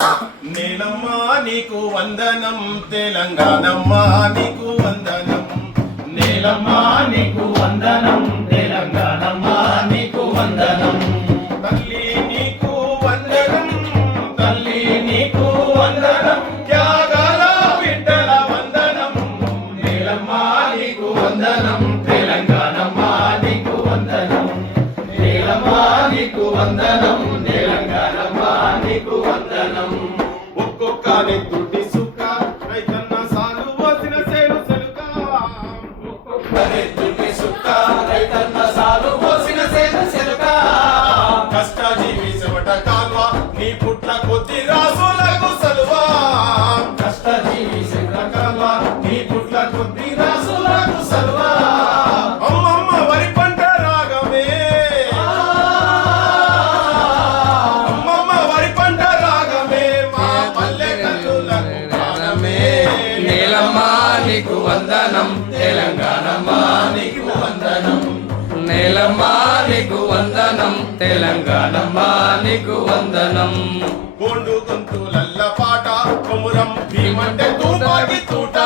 నేలమ్మా నీకు వందనం, తెలంగాణమ్మా నీకు వందనం. నేలమ్మా నీకు వందనం, తెలంగాణమ్మా నీకు వందనం. తల్లి నీకు వందనం, తల్లి నీకు వందనం, త్యాగాల బిడ్డల వందనం. నేలమ్మా నీకు వందనం, తెలంగాణమ్మా నీకు వందనం. నేలమ్మా నీకు వందనం, తెలంగాణమ్మా నీకు వందనం. ఒక్కొక్క నెత్తుటి సుక్క రైతన్న సాలు పోసిన సేను సెలుక. ఒక్కొక్క నెత్తుటి సుక్క రైతన్న సాలు పోసిన సేను సెలుక. కష్టజీవి చెమట కాల్వ నీ పుట్ల కొద్ది రాసులకు సలువా. కష్టజీవి చెమట కాల్వ నీ పుట్ల కొద్ది రాసులకు సలువా. అమ్మమ్మ వరి పంట రాగమే, అమ్మమ్మ వరి పంట రాగమే, మా పల్లె కల్లులకు గానమే. నేలమ్మా నీకు వందనం, తెలంగాణమ్మా నీకు వందనం. నేలమ్మా నీకు వందనం, తెలంగాణమ్మా నీకు వందనం. గోండు గొంతులల్ల పాట కొమురం భీమంటే తూపాకి తూట.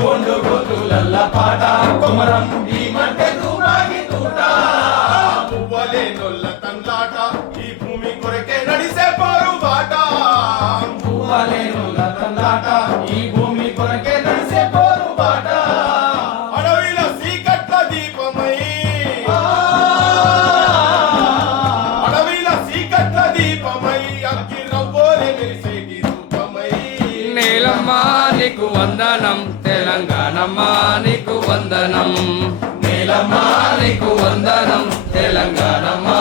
గోండు గోతులల్ల పాట కొమరం భీమంటే తూపాకి తూట. పువ్వలే నొల్ల తండ్లాట ఈ భూమి కొరకే నడిసే పోరు బాట. పువ్వలేనుల తండ్లాట ఈ భూమి కొరకే నడిసే పోరు బాట. అడవిల సీకట్ల దీపమై, అడవిల సీకట్ల దీపమై, అగ్గి రవ్వోలే మెరిసేటి రూపమై. నేలమ్మా నీకు వందనం, తెలంగాణమ్మా నీకు వందనం. నేలమ్మా నీకు వందనం, తెలంగాణమ్మా